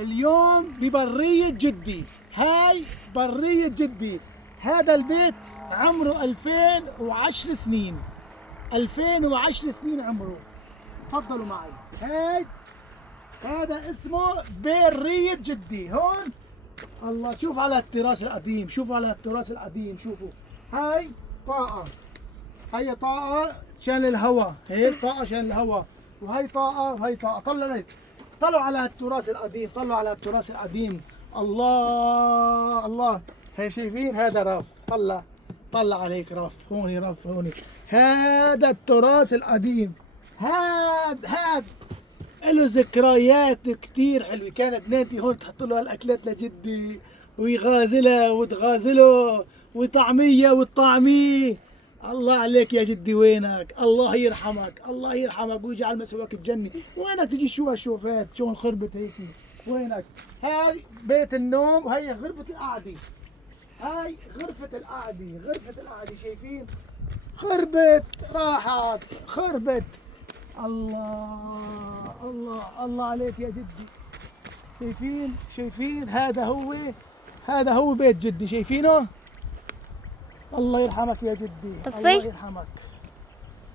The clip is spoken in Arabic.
اليوم ببرية جدي. هاي برية جدي. هذا البيت عمره 2010 سنين. 2010 سنين عمره. تفضلوا معي. هذا اسمه برية جدي. هون الله، شوف على التراث القديم، شوفوا على التراث القديم، شوفوا. هاي طاقة، هي طاقة عشان الهواء، هيك طاقة عشان الهواء، وهي طاقة وهي طاقة. طلعوا على التراث القديم، طلعوا على التراث القديم. الله الله، هي شايفين؟ هذا رف. طلع عليك رف، هون رف، هون. هذا التراث القديم. هاد له ذكريات كتير حلوة. كانت نانتي هون تحط له هالأكلات لجدي، ويغازلها وتغازله، وطعمية وتطعميه. الله عليك يا جدي، وينك؟ الله يرحمك، الله يرحمك ويجعل مسواك الجنة. وينك؟ تجي شو هالشوفات شلون خربت هيك؟ وينك؟ هاي بيت النوم، وهي غرفة القعدة. هاي غرفة القعدة، غرفة القعدة، شايفين؟ خربت، راحت، خربت. الله الله الله عليك يا جدي. شايفين؟ هذا هو بيت جدي، شايفينه؟ الله يرحمك يا جدي، الله يرحمك.